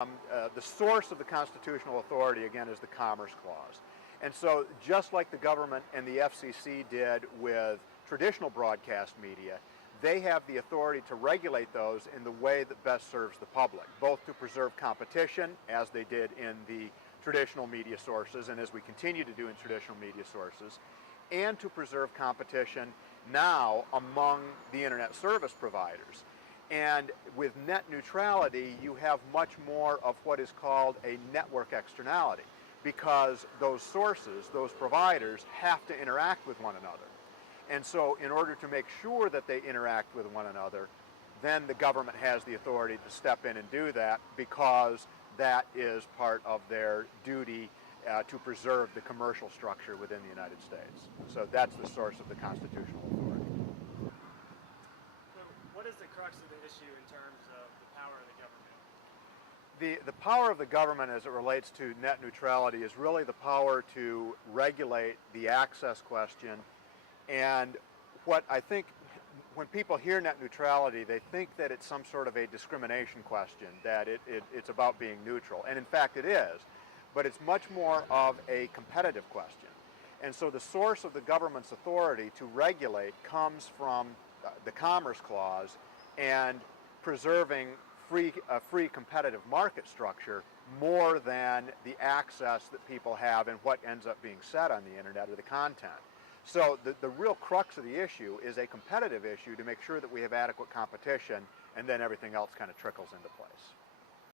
The source of the constitutional authority, again, is the Commerce Clause. And so just like the government and the FCC did with traditional broadcast media, they have the authority to regulate those in the way that best serves the public, both to preserve competition, as they did in the traditional media sources and as we continue to do in traditional media sources, and to preserve competition now among the internet service providers. And with net neutrality, you have much more of what is called a network externality, because those sources, those providers, have to interact with one another. And so in order to make sure that they interact with one another, then the government has the authority to step in and do that, because that is part of their duty to preserve the commercial structure within the United States. So that's the source of the constitutional authority. So what is the crux of the issue in terms of the power of the government? The power of the government as it relates to net neutrality is really the power to regulate the access question. And what I think, when people hear net neutrality, they think that it's some sort of a discrimination question, that it's about being neutral. And in fact it is, but it's much more of a competitive question. And so the source of the government's authority to regulate comes from the Commerce Clause and preserving a free competitive market structure more than the access that people have and what ends up being said on the internet or the content. So the real crux of the issue is a competitive issue to make sure that we have adequate competition, and then everything else kind of trickles into place.